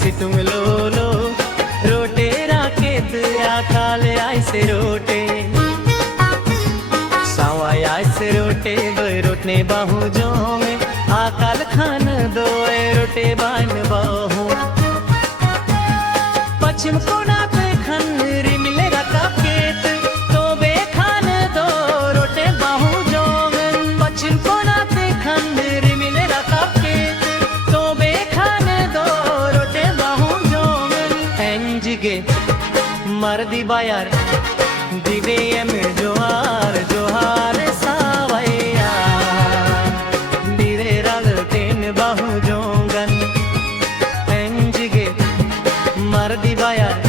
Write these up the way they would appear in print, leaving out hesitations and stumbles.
सितुम लोलो रोटे राकेत आकाले आयसे रोटे सावाय आयसे रोटे दोय रोटने बाहु जो में आकाल खान दोय रोटे बान बाहु पश्चिम कोना पे खन रिमिले रका केत तो बे खान दो रोटे बाहु जो में पश्चिम कोना पे खन रिमिले रका केत तो बे खान दो रोटे बाहु जो में एंजिगे मर्दी बायार दिवे में जोहार जोहार सावैया दिरे रल तेन बाहु जोंगन एंजिगे मर्दी बायार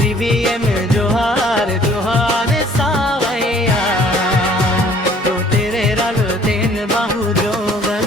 दिवे में जोहार जोहार सावैया तो तेरे रल तेन बाहु जोंगन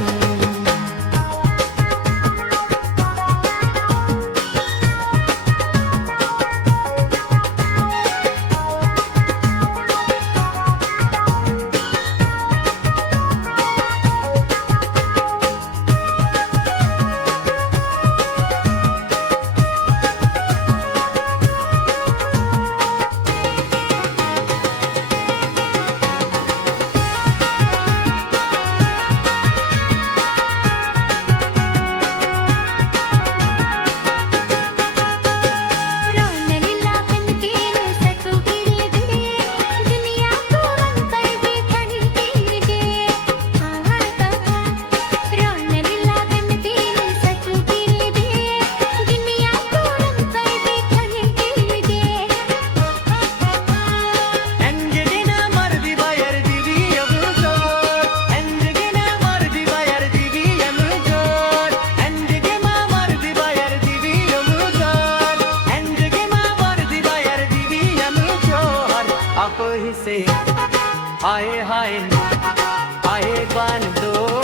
आए हाय आए बान दो